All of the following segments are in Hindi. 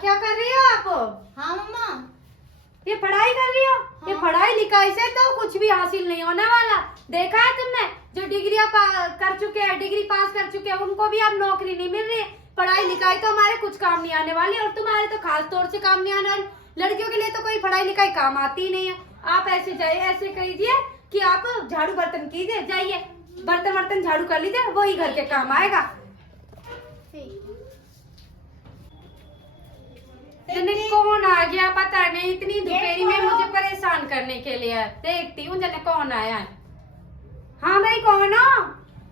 क्या कर रही हो आप? हाँ मम्मा। ये पढ़ाई कर रही हो? हाँ। ये पढ़ाई लिखाई से तो कुछ भी हासिल नहीं होने वाला। देखा है तुमने जो डिग्रियां कर चुके हैं, डिग्री पास कर चुके हैं, उनको भी अब नौकरी नहीं मिल रही है। पढ़ाई लिखाई तो हमारे कुछ काम नहीं आने वाली और तुम्हारे तो खास तौर से काम नहीं आने वाली। लड़कियों के लिए तो कोई पढ़ाई लिखाई काम आती ही नहीं है। आप ऐसे जाइए, ऐसे कीजिए कि आप झाड़ू बर्तन कीजिए, जाइए बर्तन वर्तन झाड़ू कर लीजिए, वही घर के काम आएगा। जने कौन आ गया पता नहीं, इतनी दोपहरी में मुझे परेशान करने के लिए। देखती हूँ जने कौन आया है। हाँ भाई कौन हो?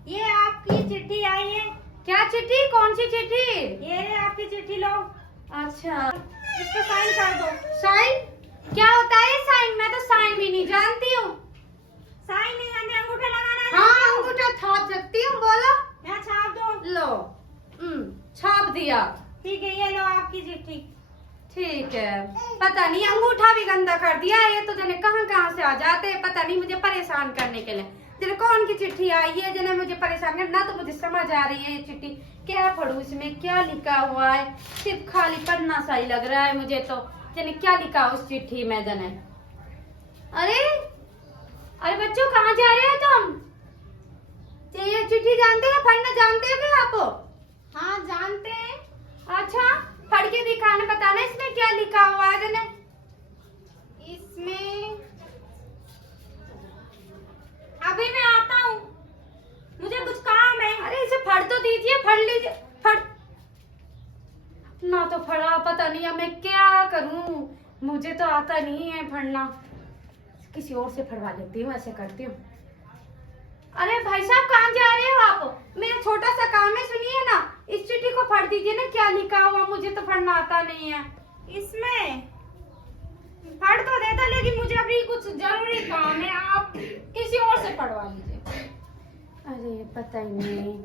ये आपकी चिट्ठी आई है। क्या चिट्ठी? कौन सी चिट्ठी? ये रे आपकी चिट्ठी लो। अच्छा इस पे साइन कर दो। साइन? क्या होता है साइन? मैं तो साइन भी नहीं जानती हूँ। साइन नहीं जानते, अंगूठा लगाना है। हाँ अंगूठा छाप सकती हूँ, बोलो। यहाँ छाप दो। लो छाप दिया। ठीक है, ये लो आपकी चिट्ठी। ठीक है। पता नहीं अंगूठा भी गंदा कर दिया। ये तो जने कहाँ कहाँ से आ जाते हैं, पता नहीं मुझे परेशान करने के लिए। जने कौन की चिट्ठी आई है जने मुझे परेशान कर, ना तो मुझे समझ आ रही है ये चिट्ठी क्या पढ़ूं, इसमें क्या लिखा हुआ है। सिर्फ खाली पढ़ना सा ही लग रहा है मुझे तो। जने क्या लिखा उस चिट्ठी में जने? अरे अरे बच्चों कहाँ जा रहे हो तुम? ये चिट्ठी जानते हो, पढ़ना जानते हो क्या आप? हाँ जानते हैं। अच्छा पढ़ के दिखाना, बताना इसमें क्या लिखा हुआ है जने। इसमें अभी मैं आता हूँ, मुझे कुछ काम है। अरे इसे फट तो दीजिए, फट लीजिए। फट ना तो फड़ा, पता नहीं अब मैं क्या करूं। मुझे तो आता नहीं है फड़ना, किसी और से फड़वा लेती हूँ, ऐसे करती हूँ। अरे भाई साहब कहाँ जा रहे हो आप? मेरा छोटा सा काम है, सुनिए ना। इस चिट्ठी को फट दीजिए ना, क्या लिखा हुआ, मुझे तो फड़ना आता नहीं है। इसमें फट तो देता, लेकिन मुझे अभी कुछ जरूरी काम है, आप किसी और से पढ़वा लीजिए। अरे पता ही नहीं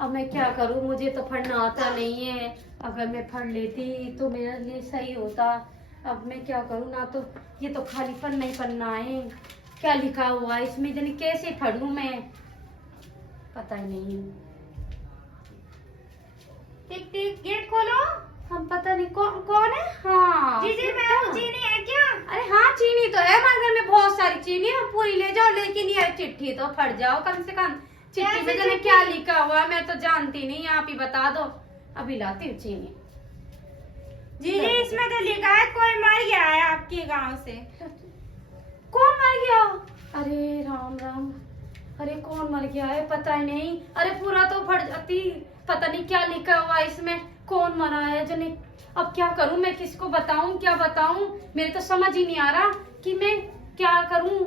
अब मैं क्या करूं, मुझे तो पढ़ना आता नहीं है। अगर मैं पढ़ लेती तो मेरे लिए सही होता। अब मैं क्या करूं, ना तो ये तो खाली पन्ना ही पन्ना है। क्या लिखा हुआ है इसमें जाने कैसे पढ़ूं मैं, पता ही नहीं। टिक टिक, गेट खोलो। हम पता नहीं कौन है। हाँ जी जी, मैं हूँ। चीनी है क्या? अरे हाँ चीनी तो है हमारे घर में, बहुत सारी चीनी है, पूरी ले जाओ। लेकिन ये चिट्ठी तो फट जाओ कम से कम। चिट्ठी में जाने क्या लिखा हुआ है मैं तो जानती नहीं, आप ही बता दो। अभी लाती हूँ चीनी। जी जी, इसमें तो लिखा है कोई मर गया है आपके गांव से। कौन मर गया? अरे राम राम, अरे कौन मर गया है पता ही नहीं। अरे पूरा तो फट जाती, पता नहीं क्या लिखा हुआ है इसमें, कौन मरा है जने। अब क्या करूं मैं, किसको बताऊं, क्या बताऊं, मेरे तो समझ ही नहीं आ रहा कि मैं क्या करूं।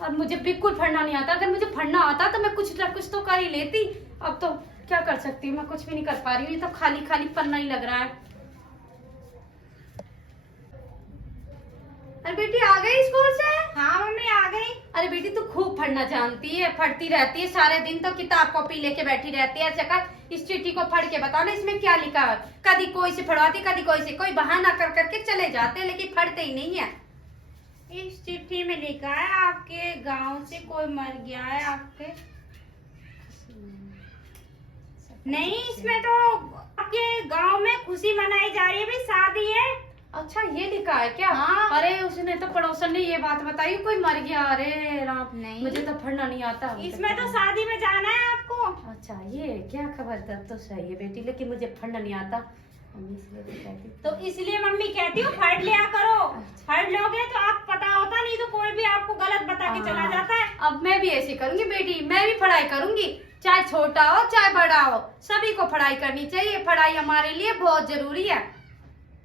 और मुझे बिल्कुल पढ़ना नहीं आता। अगर मुझे पढ़ना आता तो मैं कुछ ना कुछ तो कर ही लेती। अब तो क्या कर सकती हूँ, मैं कुछ भी नहीं कर पा रही हूँ। ये तो खाली खाली पन्ना ही लग रहा है। अरे बेटी आ गई स्कूल से? हाँ मम्मी आ गई। अरे बेटी तू खूब पढ़ना जानती है, पढ़ती रहती है सारे दिन, तो किताब कॉपी लेके बैठी रहती है। अच्छा कर इस चिट्ठी को पढ़ के बताओ ना इसमें क्या लिखा है। कभी कोई से पढ़वाती, कभी कोई से, कोई बहाना कर करके चले जाते हैं, लेकिन पढ़ते ही नहीं है। इस चिट्ठी में लिखा है आपके गांव से कोई मर गया है आपके। नहीं, इसमें तो आपके गांव में खुशी मनाई जा रही है, भी शादी है। अच्छा ये लिखा है क्या? हाँ। अरे उसने तो पड़ोसन ने ये बात बताई कोई मर गया। अरे राम, नहीं। मुझे तो पढ़ना नहीं आता। इसमें तो शादी में जाना है आपको। अच्छा ये क्या खबर, तब तो सही है बेटी, लेकिन मुझे पढ़ना नहीं आता। इसलिए तो कहती हूँ। तो इसलिए मम्मी कहती हूँ पढ़ लिया करो। पढ़ लोगे तो आप पता होता, नहीं तो कोई भी आपको गलत बता के चला जाता है। अब मैं भी ऐसे करूंगी बेटी, मैं भी पढ़ाई करूंगी, चाहे छोटा हो चाहे बड़ा हो, सभी को पढ़ाई करनी चाहिए। पढ़ाई हमारे लिए बहुत जरूरी है।